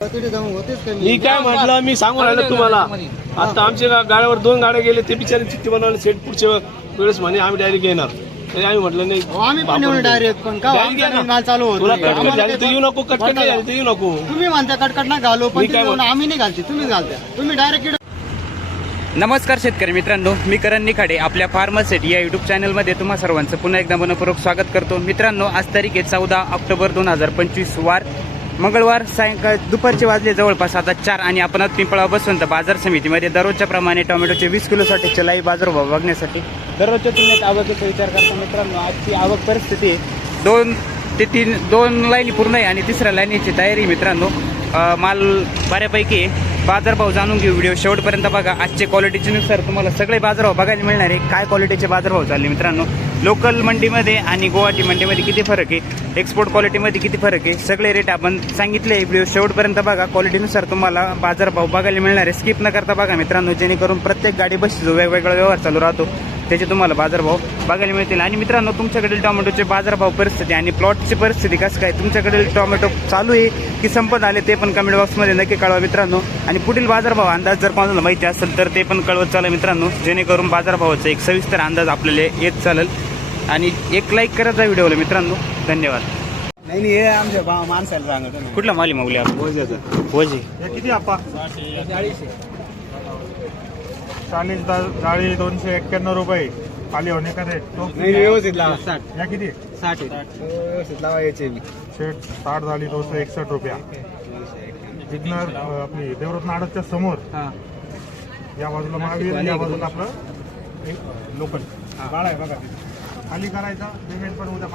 मी काय म्हटलं? मी सांगून राहिलो तुम्हाला. आता आमच्या गाड्यावर दोन गाड्या गेले ते बिचारे चिठ्ठी बनवले सेट पुढच्या वेळेस म्हणे आम्ही डायरेक्ट येणार. तरी आम्ही म्हटलं नाही अहो, आम्ही पण येऊन डायरेक्ट पण का आमचा होतो? कटकट झाली तर येऊ नको कटकट नाही झाली तर येऊ नको. तुम्ही म्हणता कटकट ना घालो पण? आम्ही नाही घालते तुम्ही घालता. तुम्ही डायरेक्ट नमस्कार शेतकरी मित्रांनो मी करण निखाडे आपल्या फार्मसेट या युट्यूब चॅनलमध्ये तुम्हा सर्वांचं पुन्हा एकदा मनपूर्वक स्वागत करतो. मित्रांनो आज तारीख आहे चौदा ऑक्टोबर दोन हजार पंचवीस वार मंगळवार सायंकाळ दुपारचे वाजले जवळपास आता चार आणि आपण पिंपळा बसवंत बाजार समितीमध्ये दररोजच्या प्रमाणे टोमॅटोचे वीस किलोसाठी चलाई बाजारभाव बघण्यासाठी. दररोजच्या तुलनेत आवकेचा विचार करता मित्रांनो आजची आवक परिस्थिती दोन ते तीन दोन लाईनी पूर्ण आहे आणि तिसऱ्या लाईनीची तयारी मित्रांनो. माल बऱ्यापैकी बाजारभाव जाणून घेऊ व्हिडिओ शेवटपर्यंत बघा. आजचे क्वालिटीचे नुसार तुम्हाला सगळे बाजारभाव बघायला मिळणार आहे. काय क्वालिटीचे बाजारभाव चालले मित्रांनो? लोकल मंडीमध्ये आणि गुवाहाटी मंडीमध्ये किती फरक आहे? एक्सपोर्ट क्वालिटीमध्ये किती फरक आहे? सगळे रेट आपण सांगितले व्हिडिओ शेवटपर्यंत बघा. क्वालिटीनुसार तुम्हाला बाजारभाव बघायला मिळणार आहे. स्किप न करता बघा मित्रांनो जेणेकरून प्रत्येक गाडी बसची जो वेगवेगळा व्यवहार चालू राहतो त्याचे तुम्हाला बाजारभाव बघायला मिळतील. आणि मित्रांनो तुमच्याकडील टोमॅटोचे बाजारभाव परिस्थिती आणि प्लॉटची परिस्थिती कसं काय? तुमच्याकडील टोमॅटो चालू आहे की संपत आले ते पण कमेंट बॉक्समध्ये नक्की कळवा मित्रांनो. आणि पुढील बाजारभाव अंदाज जर कोणाला माहिती असेल तर ते पण कळवत चालेल मित्रांनो. जेणेकरून बाजारभावाचा एक सविस्तर अंदाज आपल्याला येत चालेल. आणि एक लाईक करायचा व्हिडिओला मित्रांनो. धन्यवाद. नाही नाही हे आमच्या बा- माणसाला सांगत ना. कुठला माली मागली आपण वजे किती आपा चाळीस डाळी दोनशे एक्क्याण्णव रुपये. खाली होणे का रेट तो नाही व्यवस्थित लावा. साठ. या किती? साठ आहे. व्यवस्थित लावा याचे बी. शेट साठ झाली दोनशे एकसष्ट रुपया. जिग्नर अं, आपली देवरत्न नाडकच्या समोर. या बाजूला महावीर या बाजूला आपलं लोकल. बाळा आहे बघा. खाली करायचा पेमेंट पण उद्या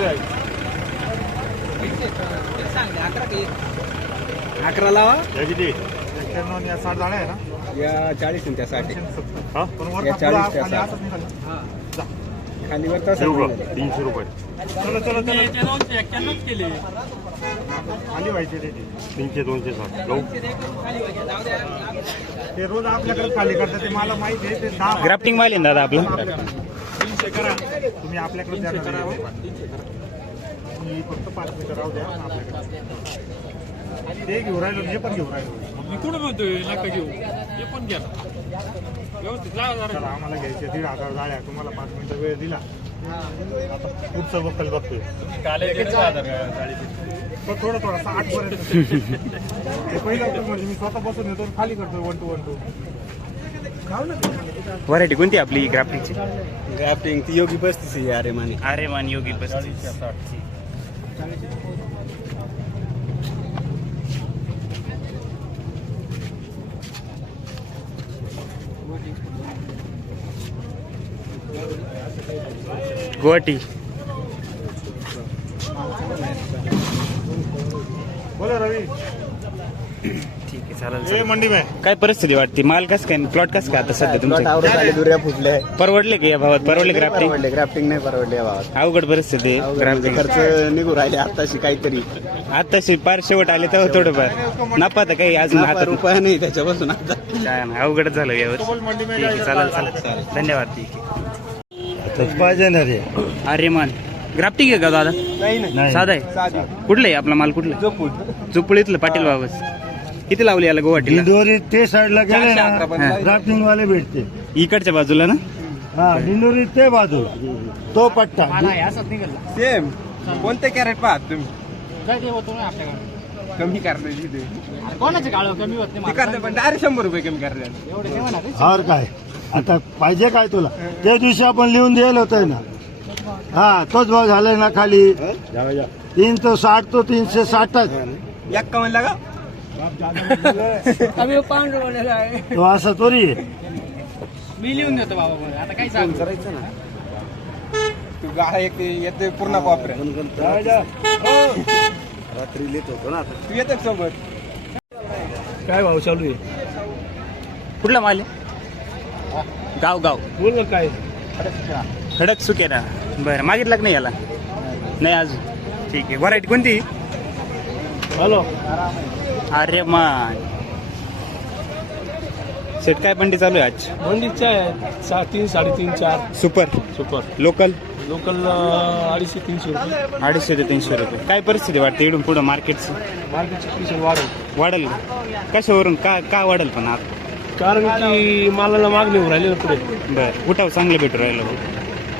राहील? अकरा लावा. एक्क्याण्णव या साठ झाल्या आहे ना? या चाळीस त्या साठ. पण वर चाळीस खाली वर तसं. तीनशे रुपये चलो चलो चलो. खाली व्हायचे ते. तीनशे दोनशे साठ ते रोज आपल्याकडे खाली करतात ते मला माहिती आहे ते दहा ग्राफ्टिंग माल ना दादा आपलं? तीनशे करा. तुम्ही आपल्याकडे द्या करा. तुम्ही फक्त पाच मिनिटं राहू द्या आपल्याकडे. ते घेऊ राहिलो हे पण घेऊ राहिलो. मी कुठं म्हणतोय नका घेऊ. हे पण घ्या तर आम्हाला घ्यायचे दीड हजार जाळ्या तुम्हाला पाच मिनिटं वेळ दिला. आता पुढचं बक्कल बघतोय. पण थोडं थोडं आठ पर्यंत ते पहिलं म्हणजे मी स्वतः बसून येतो खाली करतो one two one two variety कोणती आपली ग्राफ्टिंगची ग्राफ्टिंग ती योगी पस्तीस आहे अरे माने. अरे मान योगी पस्तीस गुवाहाटी. बोला रवी. ठीक आहे चालेल ये चालेल. मंडी में. काय परिस्थिती वाटते? माल कस काय प्लॉट कस काय आता सध्या आले दुर्या फुटले परवडले का या भावात? परवडले ग्राफ्टिंग परवडले ग्राफ्टिंग नाही परवडले भावात. अवघड परिस्थिती ग्राफ्टिंग खर्च निघू राहिले आताशी काहीतरी. आताशी पार शेवट आले तेव्हा थोडंफार. नफा तर काही अजून हातात. रुपया नाही त्याच्यापासून आता. काय नाही, अवघडच झालं यावर ठीक आहे. चालेल चालेल. धन्यवाद ठीक आहे. पाहिजे ना रे. अरे मान. ग्राफ्टिंग आहे का दादा? नाही नाही. साधा आहे? साधी. कुठलं आहे आपला माल कुठलं? चुपळीतलं पाटील बाबस किती लावली याला गुवाहाटीला? दिंडोरी ते साईडला गेले ना हा. ड्राफ्टिंग वाले भेटते. इकडच्या बाजूला ना? हा दिंडोरी ते बाजू. तो पट्टा. सेम. कोणते कॅरेट पाहत तुम्ही? कमी करते कोणाचे काळ कमी होत करते पण डायरेक्ट शंभर रुपये कमी करते हार काय? आता पाहिजे काय तुला? त्या दिवशी आपण लिहून दिलं होतं ना. हा तोच भाव झालाय ना खाली. तीन तो साठ तो तीनशे साठच. एक का? म्हणला आम्ही तो असा तोरी आहे. मी लिहून देतो बाबा आता काय सांगू? करायचं ना. तू गाय एक येते पूर्ण वापर रात्री लिहित होतो ना तू येते सोबत. काय भाव चालू आहे? कुठला माल आहे? गाव गाव. बोल ना काय? खडक सुकेरा बरं मागितलं का नाही याला? नाही अजून. ठीक आहे. व्हरायटी कोणती? हॅलो अरे मान. सेट काय बंडी चालू आहे आज? मंडीच्या आहे सहा तीन साडेतीन चार. सुपर सुपर लोकल लोकल अडीचशे तीनशे रुपये. अडीचशे ते तीनशे रुपये. काय परिस्थिती वाटते इकडून पुढं मार्केटची मार्केटची वाढेल. वाढेल कशावरून? का का वाढेल पण आता? कारण की मालाला मागणी होऊ राहिली ना पुढे. बरं. उठाव चांगलं भेटू राहिलं.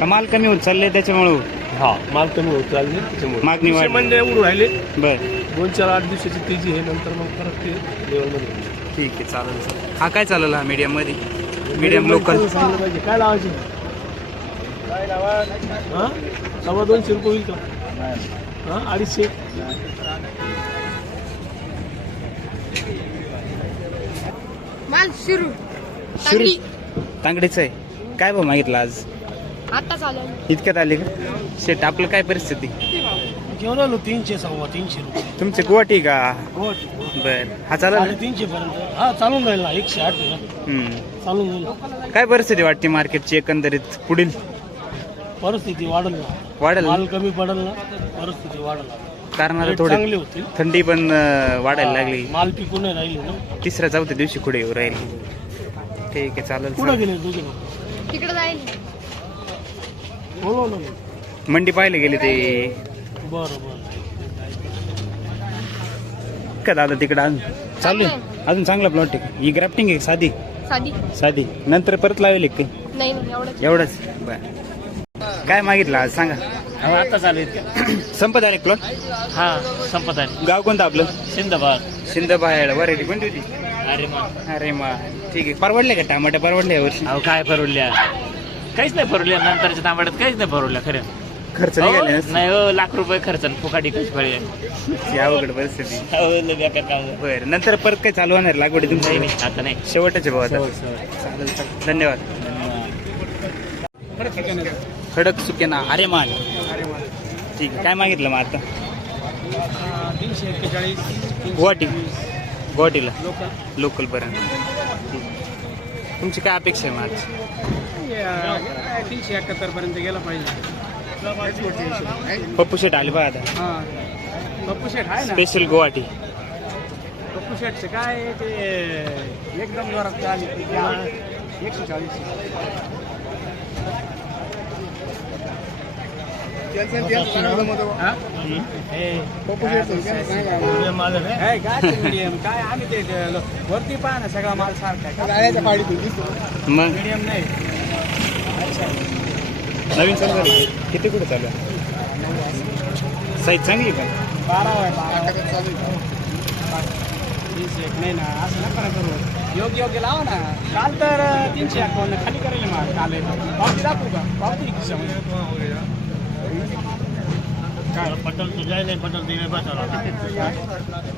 का माल कमी होत चालले त्याच्यामुळं? हा माल कमी होत चालली त्याच्यामुळे. मागणी वाढली. म्हणजे उडू राहिले. बरं. दोन चार आठ दिवसाची तेजी आहे नंतर मग परत ते लेवलमध्ये. ठीक आहे चालेल चालेल. हा काय चालेल हा मीडियममध्ये मीडियम लोकल. सांगितलं पाहिजे काय लावायचे? हा सव्वा दोनशे रुपये होईल का? हा अडीचशे. माल सुरू तांगडी. तांगडीचं आहे. काय भाव मागितला आज? आता चालू इतक्यात आले का? शेट आपलं काय परिस्थिती? घेऊन आलो तीनशे सव्वा तीनशे रुपये. तुमचे गुवाहाटी का? बर. हा चालेल तीनशे पर्यंत. हा चालून राहील. ना एकशे आठ आहे ना? हम्म. चालून जाईल काय परिस्थिती वाटते मार्केटची एकंदरीत? पुढील? परिस्थिती वाढल ना. वाढेल माल कमी पडेल ना? परिस्थिती वाढल. कारण आता थोडी चांगले होतील थंडी पण अं, वाढायला लागली. माल पिकून नाही राहिले ना. तिसऱ्या चौथ्या दिवशी पुढे येऊ राहील? ठीक आहे चालेल कुठं चालेल. गेले तुझे तिकडे? जाईल बोलव ना मंडी पाहायला गेले ते. बरं बरं. का दादा तिकडं अजून. चालू आहे. अजून चांगला प्लॉट आहे. ही ग्राफ्टिंग आहे साधी? साधी. साधी. नंतर परत लावेल नाही नाही एवढंच. एवढंच. बर. काय मागितलं आज? सांगा. आता चालू संपत आले प्लॉट हा संपत आहे गाव कोणतं आपलं? सिंदबाद शिंदबाहेड व्हरायटी कोणती होती? अरे मग अरे मा. ठीक आहे. परवडले का टमाटे? परवडले यावर्षी अहो काय परवडल्या? काहीच नाही परवडल्या. नंतरच्या तांबड्यात काहीच नाही परवडल्या खरं. खर्च अहो, निघाले नसते. नाही हो लाख रुपये खर्च आणि फुकाटी कशी पडले? ती अवघड परिस्थिती. अहो, लय बेकार काम झालं. बरं नंतर परत काय चालू होणार लागवडी नाही तुमची? नाही आता नाही. शेवटचे भाऊ आता. चालेल चालेल. धन्यवाद. खडक सुकेना अरे मान ठीक आहे. काय मागितलं मग आता? तीनशे एक्केचाळीस गुवाहाटी. गुवाहाटीला? लोकल. पर्यंत तुमची काय अपेक्षा आहे मग आज? तीनशे एकाहत्तर पर्यंत गेला पाहिजे. पप्पू शेट आले बघा आता. हा. पप्पू शेठ आहे ना? स्पेशल गुवाहाटी. पप्पू शेठचे काय ते एकदम जोरात चालू एकशे चाळीस. काय आम्ही ते ते वरती पाहा ना सगळा माल सारखा आहे. मग medium नाही नवीन चालू झालं किती कुठे चालू आहे साईज चांगली का बारा आहे बारा तीनशे एक नाही ना असं नका ना करू योग्य योग्य लावा ना काल तर तीनशे अकावन्न खाली करेल माल काल पावती दाखवू का पावती खिशामध्ये पटल तो जाय नाही पटल तिने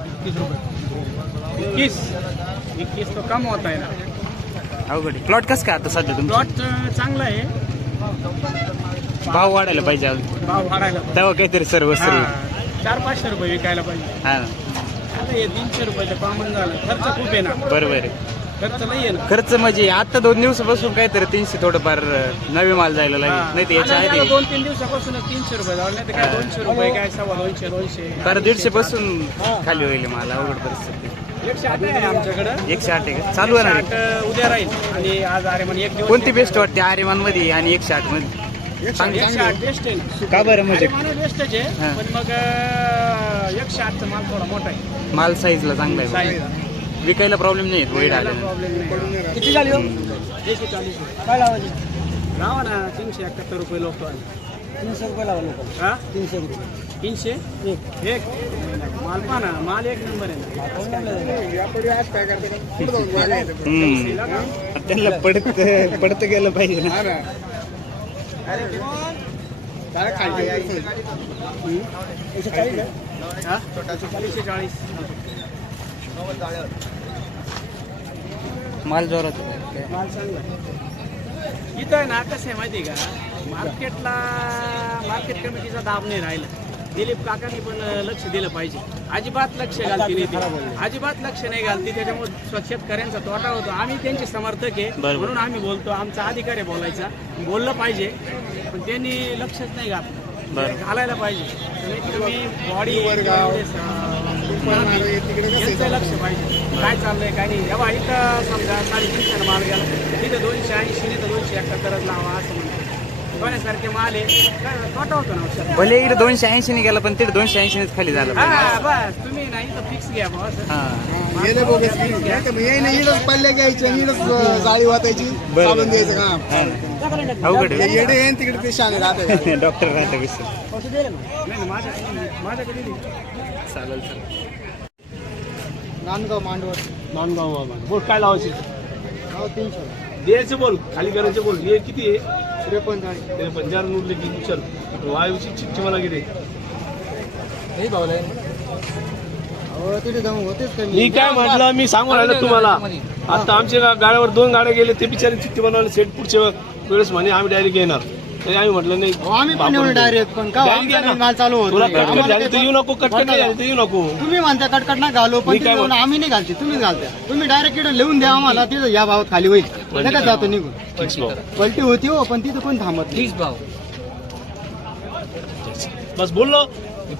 इक्कीस रुपये. इक्कीस इक्कीस तो कम होता है ना. अवघड प्लॉट कसं काय आता सध्या तुमचं? प्लॉट चांगला आहे. भाव वाढायला पाहिजे अजून. भाव वाढायला तेव्हा काहीतरी सर्व सर्व. चार पाचशे रुपये विकायला पाहिजे. हा आता हे तीनशे रुपयाचं कॉमन झालं. खर्च खूप आहे ना. बरोबर आहे. खर्च म्हणजे आता दोन दिवसापासून काहीतरी तीनशे थोडंफार नवे माल जायला लागेल. नाही तर याच्या दोन तीन दिवसापासूनच तीनशे रुपये जावं नाही तर काय दोनशे रुपये काय सव्वा दोनशे दोनशे. कारण दीडशे पासून खाली होईल माल अवघड परिस्थिती. एकशे आठ आहे आमच्याकडं. एकशे आठ आहे? चालू आहे उद्या राहील. आणि आज म्हणजे एक दिवस कोणती बेस्ट वाटते आर्यमानमध्ये आणि एकशे आठमध्ये? एकशे आठ बेस्ट आहे का बरं म्हणजे? बेस्टच आहे. पण मग एकशे आठचा माल थोडा मोठा आहे. माल साईजला चांगला आहे. विकायला प्रॉब्लेम नाही येत आल्यानं प्रॉब्लेम किती झाली हो? एकशे चाळीस काय लावायचे? लावा ना तीनशे एकाहत्तर रुपये लोक तीनशे रुपये लावा लोक. हा? तीनशे रुपये. तीनशे? एक. एक? माल पहा ना माल एक नंबर आहे हम्म. त्यांना पडत पडत गेलं पाहिजे ना. एकशे चाळीस हा? एकशे चाळीस. माल जोरात माल चांगला. इथं आहे ना कसं आहे माहिती आहे का? मार्केटला मार्केट कमिटीचा दाब नाही राहिला. दिलीप काकांनी पण लक्ष दिलं पाहिजे. अजिबात लक्ष घालती नाही ती. अजिबात लक्ष नाही घालती. त्याच्यामुळे शेतकऱ्यांचा तोटा होतो. आम्ही त्यांचे समर्थक आहे. म्हणून आम्ही बोलतो. आमचा अधिकार आहे बोलायचा. बोललं पाहिजे. पण त्यांनी लक्षच नाही घातलं. घालायला पाहिजे. कमीत कमी बॉडी यांचं लक्ष पाहिजे. काय चाललंय काय नाही. इथं समजा साडेतीनशे माल गेला. तिथं दोनशे ऐंशी तिथं दोनशे एकाहत्तरच लावा असं म्हणतो सोन्यासारखे माल आहे. काय तोटा होतो ना औषध भले इकडे दोनशे ऐंशी ने गेला पण तिथे दोनशे ऐंशी खाली झालं. हा बस. तुम्ही नाही तर फिक्स घ्या बुवा असं. हा. पल्ले घ्यायचे जाळी वाटायची. चालून द्यायचं काम. हा. अवघड. येडे तिकडे राहते डॉक्टर राहतं माझ्या माझ्याकडे दे. चालेल चालेल. नांदगाव मांडवत नांदगाव बोल काय लावायचे? गाव तीनशे. द्यायचं बोल खाली करायचं बोल. हे किती आहे? त्रेपन्न चाळीस ते पंजाब उरले की चल वायूची चिठ्ठी मला किती अहो तिथे जाऊन होतेच कमी मी? काय म्हटलं मी सांगून राहिलो तुम्हाला. आता आमच्या गा- गाड्यावर दोन गाड्या गेले ते बिचारे चिठ्ठी बनवले सेट पुढच्या वेळेस म्हणे आम्ही डायरेक्ट येणार. तरी आम्ही म्हटलं नाही. आम्ही पण. डायरेक्ट पण का? Direct आमचा. माल चालू होत तुला. कटकट आम्हाला झाली तर ते- येऊ नको कटकट नाही झाली तर येऊ नको. तुम्ही म्हणता कटकट ना घालू पण मी तिथे काय जाऊन आम्ही नाही घालते तुम्हीच घालता. तुम्ही डायरेक्ट इकडे लिहून द्या आम्हाला तिथं या भावात खाली होईल. लगेच जातो निघून. फिक्स पलटी होती हो पण तिथं कोण थांबत नाही. बस बोललो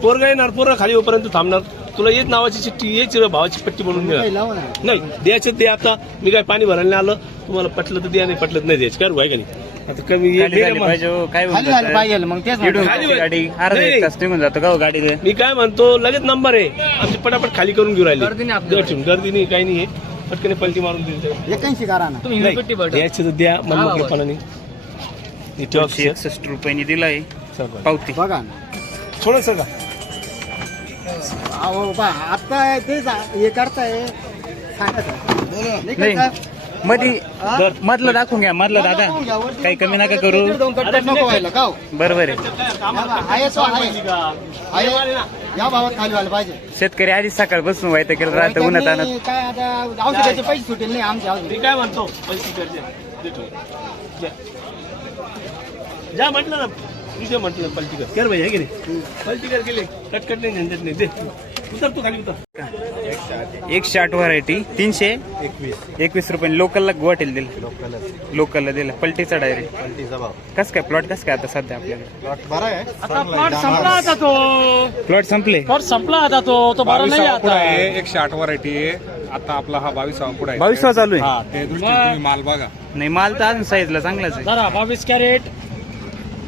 पोरगा येणार पोरगा खाली होईपर्यंत थांबणार. तुला येत नावाची चिठ्ठी येच भावाची पट्टी बनवून काही देणार लावा ना नाही द्यायचं दे आता. मी काय पाणी भरायला नाही आलं. तुम्हाला पटलं तर द्या नाही पटलं तर नाही द्यायचं. काय आहे का नाही? आता कमी हे- खाली झाली पाहिजे हो, काय होऊन खाली झालं जातं? पाहिजे मग तेच इकडून म्हणतो. खाली जाते गाडी अर्धा नाही. एक तास निघून जातो का हो गाडी मी काय म्हणतो लगेच नंबर आहे. आमची पटापट खाली करून घेऊ राहिले. द्या ठेवून. गर्दी नाही काही नाही पटकन पलटी मारून दिली एक्याऐंशी करा ना. द्यायचं तर द्या हे दोनशे एकसष्ट रुपयांनी दिलाय. बरं. पावती. बघा ना. थोडं सर का? अहो बा आता तेच हे करताय. सांगा सर. नाही. नाही का? मधी हा? मधलं दाखवून घ्या मधलं दादा. काही कमी नका करू. हो? बरोबर आहे. शेतकरी आधी सकाळपासून व्हायचं केलं राहतं उन्हात आणत. पैसे सुटेल नाही काय म्हणतो. जा म्हटलं ना. तुझे म्हटलं पलटी कर. कर भाई आहे की नाही? पलटी कर गेले कटकट नाही झंझट नाही. दे. उतर तू खाली उतर. एकशे आठ व्हरायटी तीनशे एकवीस. रुपये. लोकलला गुवाहाटीला दिलं. लोकलला दिलं. पलटीचा डायरेक्ट कस काय प्लॉट कस काय आता सध्या आपल्याला? आता प्लॉट संपला आता तो. प्लॉट संपले. प्लॉट संपला आता तो. तो बरा नाही आता. आहे. एकशे आठ व्हरायटी आहे. आता आपला हा बावीसावा पुढा आहे. बावीसवा चालू आहे. हा ते दृष्टीने तुम्ही माल बघा. नाही माल तर अजून साईजला चांगलाच आहे. जरा बावीस कॅरेट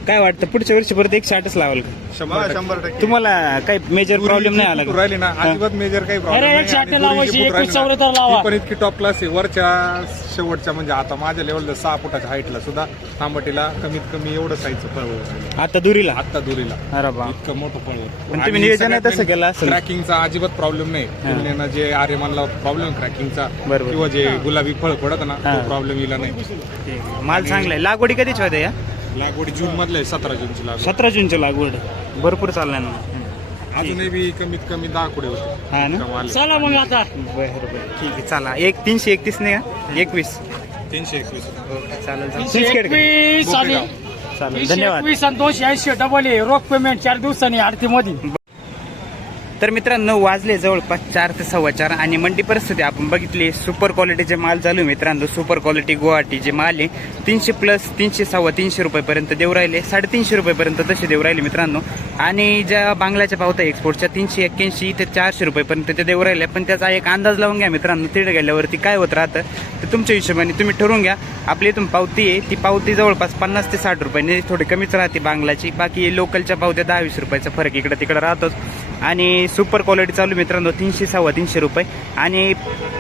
काय वाटतं पुढच्या वर्षी परत एकशे आठच लावाल का शंभर शंभर टक्के तुम्हाला काही मेजर प्रॉब्लेम नाही आला का? राहिली ना अजिबात मेजर काही प्रॉब्लेम अरे, एकशे एकवीस चौऱ्याहत्तर लावा. पण इतकी टॉप क्लास आहे वरच्या शेवटच्या म्हणजे आता माझ्या लेवलला सहा फुटाच्या हाईटला सुद्धा तांबटीला कमीत कमी एवढं साईजचं फळ होतं. आता दुरीला आत्ता दुरीला अरे बा इतकं मोठं फळ होतं. पण आणि तुम्ही नियोजन सगळ्यात तसं केलं असेल. क्रॅकिंगचा अजिबात प्रॉब्लेम नाही तुलनेनं जे आर्यमानला प्रॉब्लेम क्रॅकिंगचा बरोबर. किंवा जे गुलाबी फळ पडत ना हा. तो प्रॉब्लेम येला नाही. माल चांगला आहे लागवडी कधीच होते या लागवड जून मधले सतरा जूनची लागवड. सतरा जूनची लागवड. भरपूर चाललाय ना. अजूनही बी कमीत कमी दहा कुडे होते. हा ना? कमाल आहे. चला मग आता. बरं बरं. ठीक आहे चला. एक तीनशे एकतीस नाही का? एकवीस. तीनशे एकवीस. चालेल चालेल. तीनशे तुमच्याकडे काय? एकवीस आणि चालेल तीनशे धन्यवाद. एकवीस आणि दोनशे ऐंशी डबल आहे. रोख पेमेंट चार दिवसांनी आरतीमध्ये. तर मित्रांनो वाजले जवळपास चार ते सव्वा चार आणि मंडी परिस्थिती आपण बघितली. सुपर क्वालिटीचे माल चालू मित्रांनो सुपर क्वालिटी गुवाहाटी जे माल आहे तीनशे प्लस तीनशे सव्वा तीनशे रुपयेपर्यंत देऊ राहिले. साडेतीनशे रुपयेपर्यंत तसे देऊ राहिले मित्रांनो. आणि ज्या बांगलाच्या पावत्या एक्सपोर्टच्या तीनशे एक्क्याऐंशी ते चारशे रुपयेपर्यंत ते देऊ राहिले. पण त्याचा एक अंदाज लावून घ्या मित्रांनो तिथे गेल्यावरती काय होत राहतं तर तुमच्या हिशोबाने तुम्ही ठरवून घ्या. आपली इथून पावती आहे ती पावती जवळपास पन्नास ते साठ रुपयाने थोडी कमीच राहते बांगलाची. बाकी लोकलच्या पावत्या दहा वीस रुपयाचा फरक इकडं तिकडं राहतोच. आणि सुपर क्वालिटी चालू आहे मित्रांनो तीनशे सव्वा तीनशे रुपये. आणि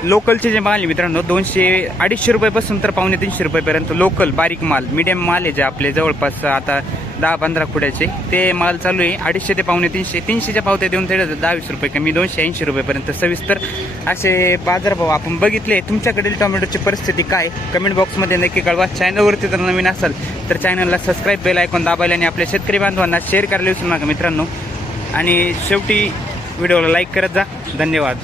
लोकलचे जे माल आहे मित्रांनो दोनशे अडीचशे रुपयापासून तर पावणे तीनशे रुपयेपर्यंत लोकल बारीक माल मिडियम माल आहे जे आपले जवळपास आता दहा पंधरा खुड्याचे. ते माल चालू आहे अडीचशे ते पावणे तीनशे. तीनशेच्या पावत्या देऊन ते दहावीस रुपये कमी दोनशे ऐंशी रुपयेपर्यंत सविस्तर असे बाजारभाव आपण बघितले. तुमच्याकडील टोमॅटोची परिस्थिती काय कमेंट बॉक्समध्ये नक्की कळवा. चॅनलवरती जर नवीन असाल तर चॅनलला सबस्क्राईब बेल ऐकून दाबायला आणि आपल्या शेतकरी बांधवांना शेअर करायला विसरू नका मित्रांनो. आणि शेवटी व्हिडिओला लाईक करत जा. धन्यवाद.